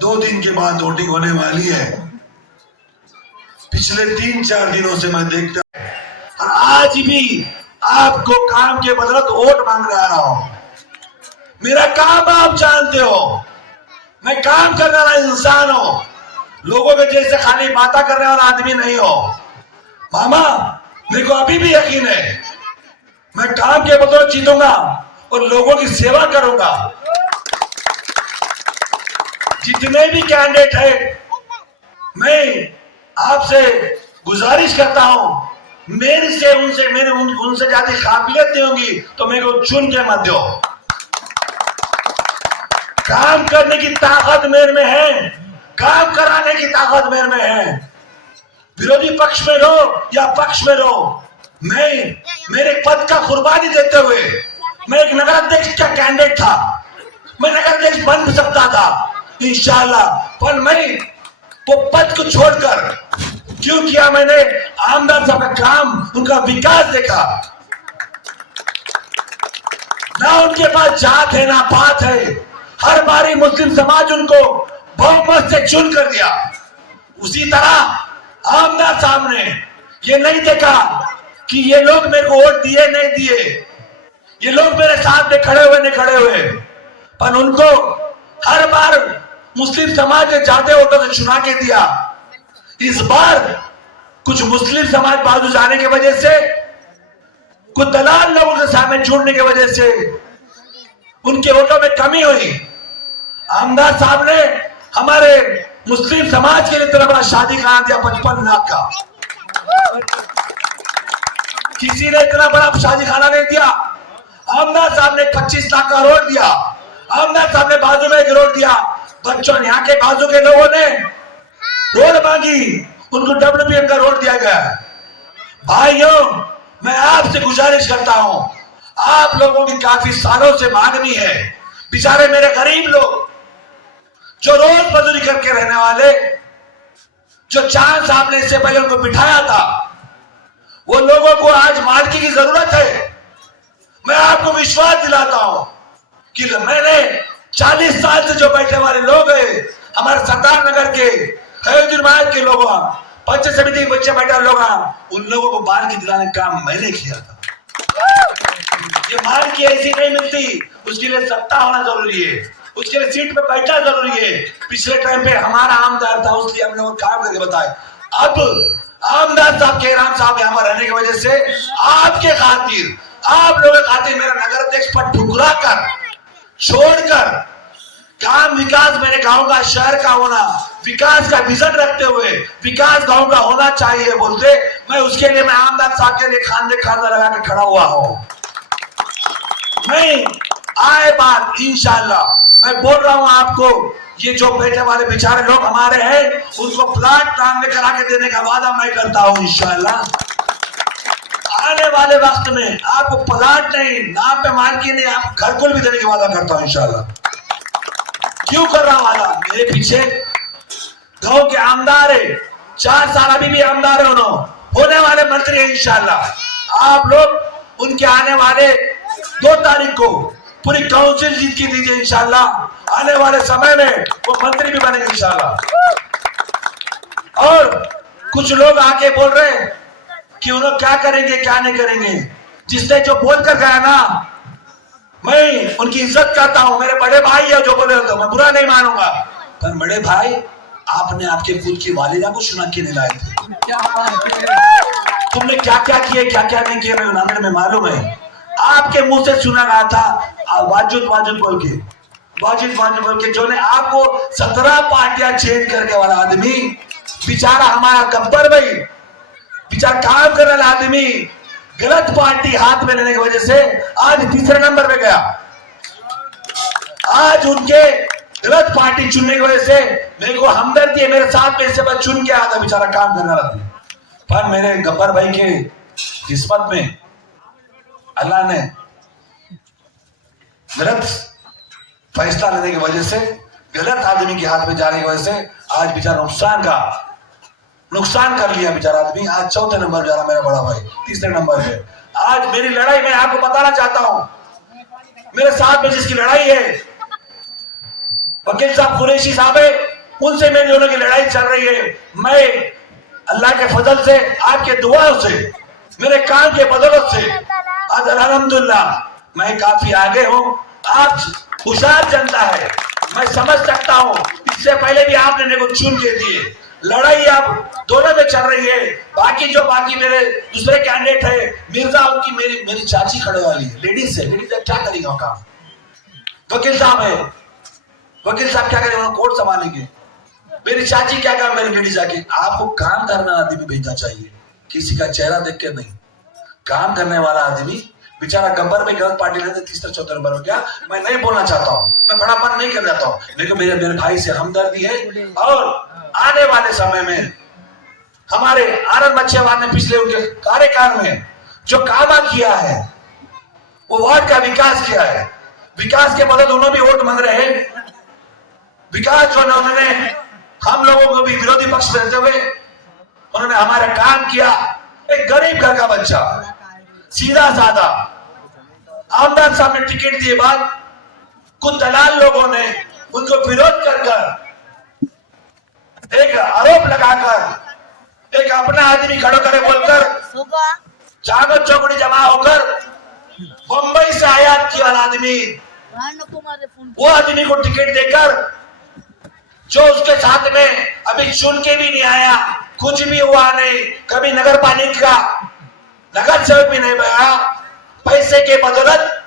2 दिन के बाद वोटिंग होने वाली है। पिछले 3-4 दिनों से मैं देखता हूं और आज भी आपको काम के बदौलत वोट मांगने आ रहा हूं। मेरा काम आप जानते हो, मैं काम करने वाला इंसान हूं, लोगों के जैसे खाली बातें करने वाला आदमी नहीं हो। मामा, मेरे को अभी भी यकीन है मैं काम के बदौलत जीतूंगा और लोगों की सेवा करूंगा। जितने भी कैंडिडेट है, मैं आपसे गुजारिश करता हूं, मेरे से उनसे ज्यादा काबिलियत नहीं होगी तो मेरे को चुन के मत दो। काम करने की ताकत मेरे में है, काम कराने की ताकत मेरे में है। विरोधी पक्ष में रहो या पक्ष में रहो, मैं मेरे पद का कुर्बानी देते हुए, मैं एक नगर अध्यक्ष का कैंडिडेट था, मैं नगर अध्यक्ष बन सकता था इंशाल्लाह, पर मैं वो पद को छोड़कर क्यों किया? मैंने आमदार साहब का काम, उनका विकास देखा। ना उनके पास जात है ना पात है, हर बारी मुस्लिम समाज उनको बहुमत से चुन कर दिया। उसी तरह आमदार साहब ने ये नहीं देखा कि ये लोग मेरे को वोट दिए नहीं दिए, ये लोग मेरे साथ में खड़े हुए नहीं खड़े हुए, पर उनको हर बार मुस्लिम समाज के ज्यादा वोटों से चुना के दिया। इस बार कुछ मुस्लिम समाज बाजू जाने की वजह से, कुछ दलाल लोगों के सामने जुड़ने की वजह से उनके वोटों में कमी हुई। आमदार साहब ने हमारे मुस्लिम समाज के लिए इतना बड़ा शादी करा दिया 55 लाख का, किसी ने इतना बड़ा शादी खाना नहीं दिया। आमदार साहब ने 25 लाख का रोड दिया, आमदार साहब ने बाजू में एक रोड दिया। बच्चों, यहाँ के बाजू के लोगों ने रोड मांगी, उनको WPM का रोड दिया गया। भाइयों, मैं आपसे गुजारिश करता हूं, आप लोगों की काफी सालों से मांगनी है। बेचारे मेरे गरीब लोग जो रोज मजदूरी करके रहने वाले, जो चांद साहब ने इससे पहले उनको बिठाया था, वो लोगों को आज मार्गी की जरूरत है। मैं आपको विश्वास दिलाता हूं कि मैंने 40 साल से जो बैठे वाले लोग हैं, हमारे सरदार नगर के के लोग, पंचायत समिति के बच्चे बैठे लोग, उन लोगों को मार्गी दिलाने का काम मैंने किया था। ये मार्गी ऐसी नहीं मिलती, उसके लिए सत्ता होना जरूरी है, उसके लिए सीट पे बैठना जरूरी है। पिछले टाइम पे हमारा आमदार था, उसलिए हम लोग काम करके बताए। अब आमदार साहब केराम साहब यहाँ पर रहने की वजह से आपके खातिर, आप लोगों के खातिर मेरा नगर अध्यक्ष पद ठुकरा कर, छोड़कर काम विकास मेरे गांव का, शहर का होना, विकास का विजन रखते हुए विकास गांव का होना चाहिए बोलते, मैं उसके लिए मैं आमदार साहब के लिए खांदा लगा के खड़ा हुआ हूं। मैं आए बात इंशाल्लाह मैं बोल रहा हूं आपको, ये जो बैठे वाले बेचारे लोग हमारे हैं, उनको प्लाट नाम में करा के देने का वादा मैं करता हूं इंशाल्लाह। आने वाले वक्त में आपको प्लाट नहीं, नाम पे मालकी नहीं, आप घर को भी देने का वादा करता हूं इंशाल्लाह। क्यों कर रहा हूं वादा? मेरे पीछे गांव के आमदार है, 4 साल अभी भी आमदार है, उन्होंने होने वाले मंत्री है इंशाल्लाह। आप लोग उनके आने वाले 2 तारीख को पूरी काउंसिल जीत के दीजिए इंशाल्लाह। आने वाले समय में वो मंत्री भी बनेंगे इंशाल्लाह। और कुछ लोग आके बोल रहे हैं कि उन्होंने क्या करेंगे क्या नहीं करेंगे। जिसने जो बोल कर गया ना, मैं उनकी इज्जत करता हूं, मेरे बड़े भाई है जो बोले तो मैं बुरा नहीं मानूंगा, पर बड़े भाई आपने आपके खुद की वालिदा को सुना के नहीं लाए थे। तुमने क्या क्या किए क्या क्या नहीं किए मैं मालूम है। आपके मुंह से सुना रहा था वाजुद बोल के जो ने आपको 17 पार्टियां चेंज करने वाला आदमी, बेचारा हमारा गब्बर भाई, बेचारा काम करने वाला आदमी गलत पार्टी हाथ में लेने की वजह से आज तीसरे नंबर पे गया। आज उनके गलत पार्टी चुनने की वजह से मेरे को हमदर्दी है, मेरे साथ में इससे चुन के आया था बेचारा काम करने वाला आदमी, पर मेरे गब्बर भाई के किस्मत में अल्लाह ने गलत फैसला लेने की वजह से, गलत आदमी के हाथ में जाने की वजह से आज बेचारा नुकसान कर लिया बेचारा आदमी। आज 4थे नंबर जा रहा मेरा बड़ा भाई, 3रे नंबर पे। आज मेरी लड़ाई मैं आपको बताना चाहता हूं, मेरे साथ में जिसकी लड़ाई है वकील साहब कुरैशी साहब है, उनसे मेरी दोनों की लड़ाई चल रही है। मैं अल्लाह के फजल से, आपके दुआओं से, मेरे काम के बदौलत से आज अल्हम्दुलिल्लाह मैं काफी आगे हूँ। आप होशियार जनता है, मैं समझ सकता हूँ। इससे पहले भी आपने मेरे को चुन के दिए। लड़ाई अब दोनों में चल रही है। बाकी मेरे दूसरे कैंडिडेट है मिर्जा, उनकी मेरी चाची खड़े वाली है, लेडीज है। लेडीज क्या करेगा काम? वकील साहब है, वकील साहब क्या करेंगे? कोर्ट संभालेंगे। मेरी चाची क्या काम? मेरी लेडीज आके आपको काम करना आदमी भेजना चाहिए, किसी का चेहरा देख के नहीं। काम करने वाला आदमी बेचारा गब्बर में गलत पार्टी रहते तीसरा चौथा नंबर हो गया। मैं नहीं बोलना चाहता हूँ, मैं बड़ापन नहीं कर जाता हूँ, लेकिन मेरे भाई से हमदर्दी है। और आने वाले समय में हमारे आनंद मच्छेवार ने पिछले उनके कार्यकाल में जो काम किया है, वो वार्ड का विकास किया है। विकास के बदले उन्होंने भी वोट मांग रहे हैं। विकास जो उन्होंने हम लोगों को भी विरोधी पक्ष रहते हुए उन्होंने हमारा काम किया। एक गरीब घर का बच्चा, सीधा साधा, आमदार साहब ने टिकट दिए बाद कुछ दलाल लोगों ने उनको विरोध कर एक आरोप लगाकर एक अपना आदमी खड़ो करे बोलकर चागत चौकड़ी जमा होकर मुंबई से आयात किया आदमी, वो आदमी को टिकट देकर जो उसके साथ में अभी चुन के भी नहीं आया, कुछ भी हुआ नहीं, कभी नगर पालिका नगर सेवक भी नहीं बना, पैसे के बदौलत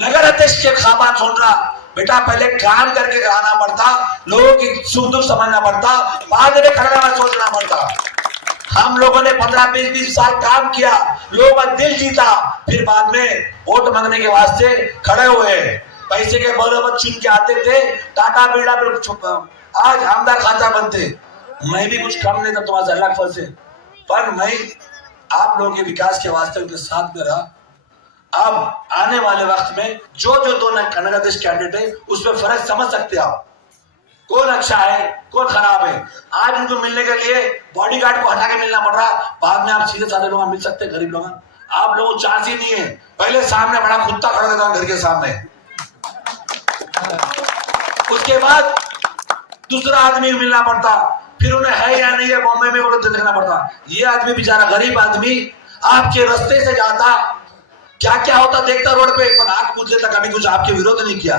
नगर अध्यक्ष के खाबा सुन रहा। बेटा पहले काम करके कराना पड़ता, लोगों की सुख दुख समझना पड़ता, बाद में खड़ा सोचना पड़ता। हम लोगों ने 15-20 साल काम किया, लोगों का दिल जीता, फिर बाद में वोट मांगने के वास्ते खड़े हुए। पैसे के बदौलत चुन के आते थे, टाटा बिरला पर आज आमदार खाता बनते। मैं भी कुछ कम नहीं था तुम्हारे अल्लाह के फजल से, पर मैं आप लोगों के विकास के वास्ते उनके साथ में रहा। अब आने वाले वक्त में जो दो नगराध्यक्ष कैंडिडेट है उसमें फर्क समझ सकते आप, कौन अच्छा है कौन खराब है। आज उनको मिलने के लिए बॉडीगार्ड को हटा के मिलना पड़ रहा, बाद में आप सीधे साधे लोग मिल सकते हैं, गरीब लोग। आप लोगों को चांस ही नहीं है। पहले सामने बड़ा कुत्ता खड़ा रहता घर के सामने, उसके बाद दूसरा आदमी मिलना पड़ता, फिर उन्हें है या नहीं है बॉम्बे में वो देखना पड़ता। ये आदमी बेचारा गरीब आदमी आपके रास्ते से जाता, क्या क्या होता देखता रोड पे, पर आंख पूछ लेता, कभी कुछ आपके विरोध नहीं किया।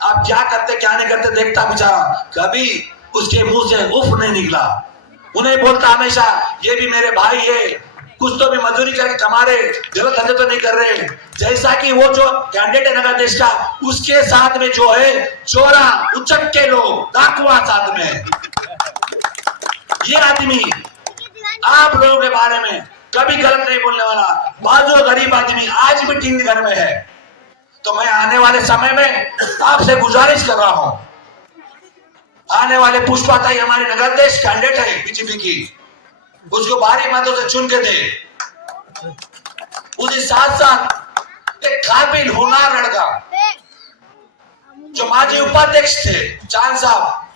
आप क्या करते क्या नहीं करते देखता बेचारा, कभी उसके मुंह से उफ नहीं निकला। उन्हें बोलता हमेशा ये भी मेरे भाई है, कुछ तो भी मजदूरी करके कमा रहे, गलत धंधे तो नहीं कर रहे। जैसा कि वो जो कैंडिडेट है नगर देश का, उसके साथ में जो है चोरा उचक्के लोग डाकुआ साथ में। ये आदमी आप लोगों के बारे में कभी गलत नहीं बोलने वाला, बाजू गरीब आदमी आज भी टीम घर में है। तो मैं आने वाले समय में आपसे गुजारिश कर रहा हूं, आने वाले पुष्पाताई हमारी नगर देश कैंडिडेट है बीजेपी की, उसको भारी मतों से चुन के दे। उसके साथ साथ एक काबिल होनहार लड़का जो माजी उपाध्यक्ष थे चांद साहब,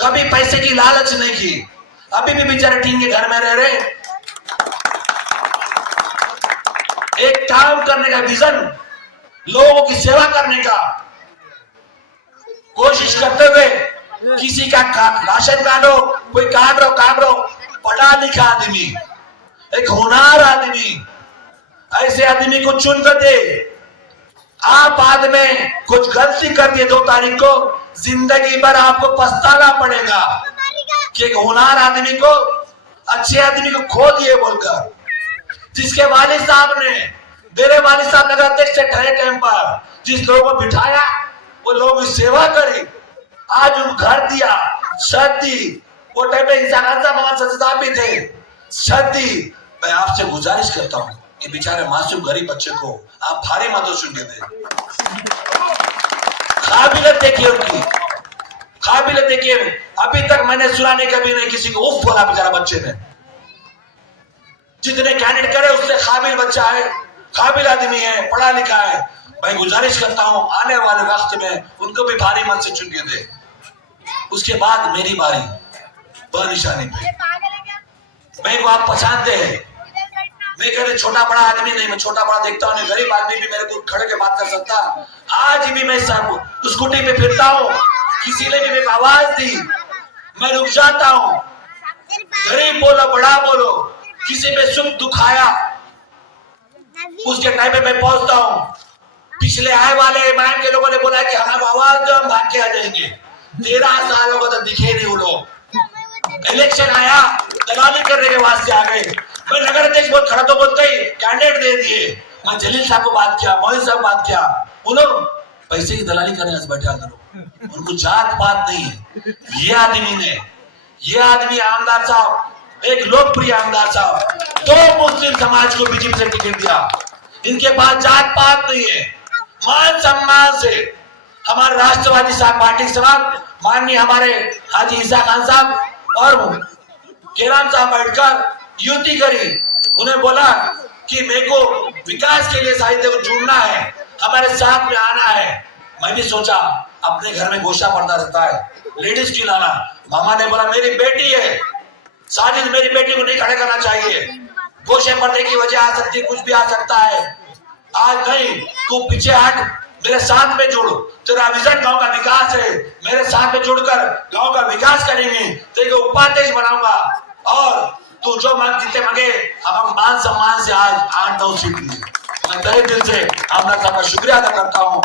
कभी पैसे की लालच नहीं की, अभी भी बेचारे टीम के घर में रह रहे। एक काम करने का विजन, लोगों की सेवा करने का कोशिश करते हुए, किसी का राशन कार्ड हो, कोई कार्ड हो, पढ़ा लिखा आदमी, एक होनहार आदमी, ऐसे आदमी को चुन कर दे। आप बाद में कुछ गलती कर दिए 2 तारीख को, जिंदगी भर आपको पछताना पड़ेगा कि एक होनहार आदमी को, अच्छे आदमी को खो दिए बोलकर। जिसके वालिद साहब ने, मेरे वालिद साहब नगर अध्यक्ष से ठहरे टाइम पर जिस लोगों को बिठाया, वो लोग सेवा करी, आज उनको घर दिया, छत दी। वो टाइम पे इंसान भी थे, छत दी। मैं आपसे गुजारिश करता हूँ, ये बेचारे मासूम गरीब बच्चे को आप भारी मतों चुन के दें। काबिलियत देखिए उनकी, काबिलियत देखिए। अभी तक मैंने सुना नहीं, कभी नहीं किसी को उफ बोला बेचारा बच्चे ने। जितने कैंडिडेट करे उससे काबिल बच्चा है, काबिल आदमी है, पढ़ा लिखा है। मैं गुजारिश करता हूं आने वाले वक्त में उनको भी भारी मत से चुन के दे। उसके बाद मेरी बारी बनिशानी पे। मैं को आप पहचानते हैं, मैं कहते छोटा बड़ा आदमी नहीं, मैं छोटा बड़ा देखता हूँ नहीं, गरीब आदमी भी मेरे को खड़े के बात कर सकता। आज भी मैं सब स्कूटी पे फिरता हूँ, किसी ने भी मेरे को आवाज दी, मैं रुक जाता हूँ। गरीब बोलो बड़ा बोलो, किसी पे सुख दुख आया उसके टाइम पे मैं पहुंचता हूँ। पिछले आए वाले इमाम के लोगों ने बोला कि हमारे आवाज दो, हम भाग के आ जाएंगे। 13 सालों को तो दिखे नहीं वो लोग। इलेक्शन आया, दलाली करने के वास्ते आ गए। मैं नगर अध्यक्ष बहुत खड़ा तो बोलते ही कैंडिडेट दे दिए। मैं जलील साहब को बात किया, मोहित साहब बात किया, वो लोग पैसे की दलाली करने बैठा करो, उनको जात पात नहीं है। ये आदमी आमदार साहब, एक लोकप्रिय आमदार साहब, 2 मुस्लिम समाज को बीजेपी से टिकट दिया। इनके पास जात पात नहीं है। मान सम्मान से हमारे राष्ट्रवादी पार्टी के साथ माननीय हमारे हाजी ईसा खान साहब और केराम साहब बैठकर युति करी। उन्हें बोला कि मेरे को विकास के लिए साहित्य को जुड़ना है, हमारे साथ में आना है। मैं भी सोचा अपने घर में गोशा पड़ता रहता है, लेडीज क्यों लाना। मामा ने बोला मेरी बेटी है साजिद, मेरी बेटी को नहीं खड़े करना चाहिए। गोशे पड़ने की वजह आ सकती, कुछ भी आ सकता है। आज नहीं, तू पीछे हट, मेरे साथ में जुड़। तेरा विजन गांव का विकास है, मेरे साथ में जुड़कर गांव का विकास करेंगे। तेरे को उपाध्यक्ष बनाऊंगा और तू जो जीते मांगे हम मान सम्मान से आज 8-9 सीट लिए। मैं तहे दिल से आमदार साहब का शुक्रिया अदा करता हूँ।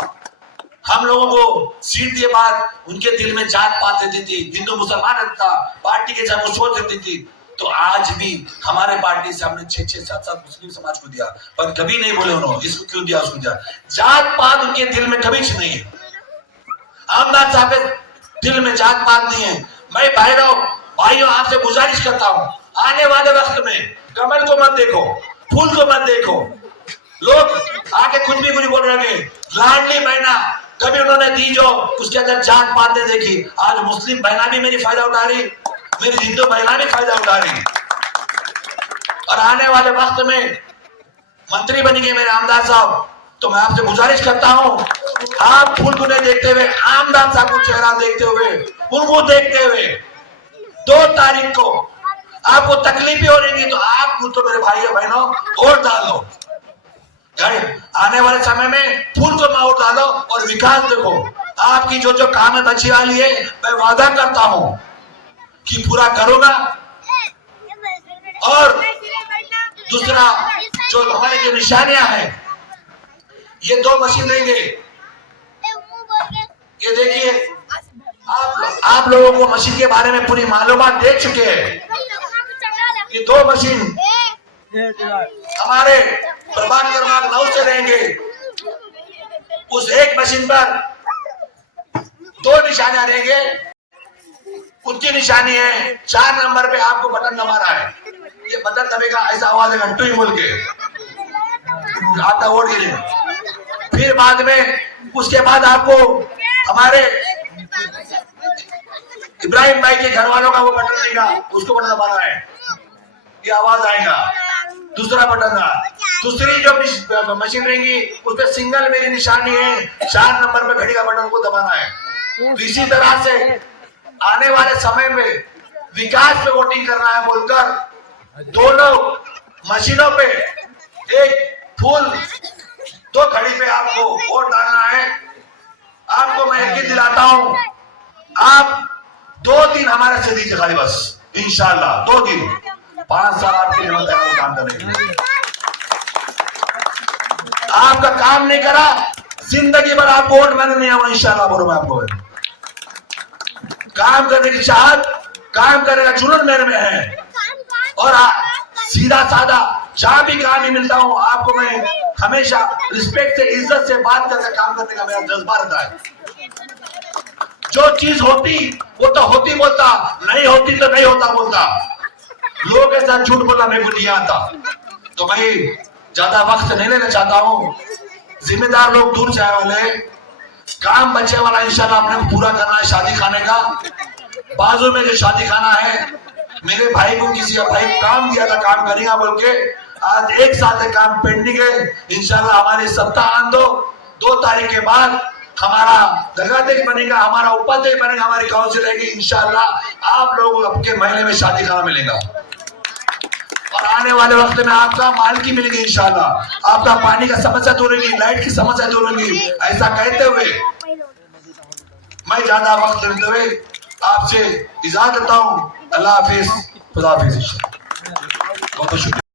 हम लोगों को सीट दिए बाद उनके दिल में जात पात रहती थी, हिंदू मुसलमान रहता, पार्टी के साथ सोच रहती थी। तो आज भी हमारे पार्टी से हमने 6-6, 7-7 मुस्लिम समाज को दिया, पर कभी नहीं बोले उन्होंने इसको क्यों दिया उसको दिया। जात पात उनके दिल में कभी नहीं है। आमदार साहब के दिल में जात पात नहीं है। मैं भाइयों आपसे गुजारिश करता हूँ, आने वाले वक्त में कमल को मत देखो, फूल को मत देखो। लोग आके कुछ भी कुछ बोल रहे हैं। लाडली बहना कभी उन्होंने दी जो उसके अंदर जात पात नहीं देखी। आज मुस्लिम बहना भी मेरी फायदा उठा रही, मेरी हिंदू बहना भी फायदा उठा रही। और आने वाले वक्त में मंत्री बनेंगे मेरे आमदार साहब, तो मैं आपसे गुजारिश करता हूँ आप फूल को नहीं देखते हुए, आमदार साहब को चेहरा देखते हुए, उनको देखते हुए 2 तारीख को आपको तकलीफें हो रही तो आप तो मेरे भाइयों बहनों वोट डालो। आने वाले समय में फूल को वोट डालो और विकास देखो। आपकी जो जो काम है बची वाली है, मैं वादा करता हूं कि पूरा करूंगा। और दूसरा जो हमारी जो निशानियां हैं, ये 2 मशीन देंगे। ये देखिए आप लोगों को मशीन के बारे में पूरी मालूमात दे चुके हैं। ये 2 मशीन हमारे प्रभाग क्रमांक 9 से रहेंगे। उस एक मशीन पर 2 निशानियां रहेंगे। उनकी निशानी है 4 नंबर पे आपको बटन दबाना है। ये बटन दबेगा, ऐसा आवाज है घंटू ही बोल के आपका वोट गिरे। फिर बाद में उसके बाद आपको हमारे इब्राहिम भाई के घर वालों का वो बटन देगा, उसको बटन दबाना है, ये आवाज आएगा। दूसरा बटन है। दूसरी जो मशीन रहेगी उस पर सिंगल मेरी निशानी है, 4 नंबर पे घड़ी का बटन को दबाना है। इसी तरह से आने वाले समय में विकास पे वोटिंग करना है बोलकर दोनों मशीनों पे एक फूल 2 घड़ी पे आपको वोट डालना है। आपको मैं यकीन दिलाता हूं, आप 2 दिन हमारे से दीजिए खाली बस, इंशाल्लाह 2 दिन, 5 साल आपके लिए काम करेंगे। आपका काम नहीं करा जिंदगी भर आप वोट मैंने नहीं आऊंगा इंशाल्लाह। बोलो मैं आपको काम करने की चाहत, काम करने का जुनून मेरे में है। और सीधा साधा जहां भी काम ही मिलता हूं आपको मैं हमेशा रिस्पेक्ट से, इज्जत से बात करके काम करने का मेरा जज्बा रहता है। जो चीज होती वो तो होती बोलता, नहीं होती तो नहीं होता बोलता। लोगों के साथ झूठ बोलना मेरे को नहीं आता। तो मैं ज्यादा वक्त नहीं लेना चाहता हूँ। जिम्मेदार लोग दूर से आए वाले, काम बचे वाला इंशाल्लाह अपने को पूरा करना है। शादी खाने का बाजू में जो शादी खाना है, मेरे भाई को किसी का भाई काम दिया था काम करेगा बोल के, आज 1 साल से काम पेंडिंग है। इंशाल्लाह हमारी सत्ता आन दो, 2 तारीख के बाद हमारा नगराध्यक्ष बनेगा, हमारा उपाध्यक्ष बनेगा, हमारी काउंसिल रहेगी। इंशाल्लाह आप लोगों को अपने महीने में शादी खाना मिलेगा और आने वाले वक्त में आपका मालकी मिलेगी इंशाल्लाह। आपका पानी का समस्या दूर होगी, लाइट की समस्या दूर होगी। ऐसा कहते हुए मैं ज्यादा वक्त लेते हुए आपसे इजाजत देता हूँ। अल्लाह हाफिज, खुदा हाफिज। बहुत शुक्रिया।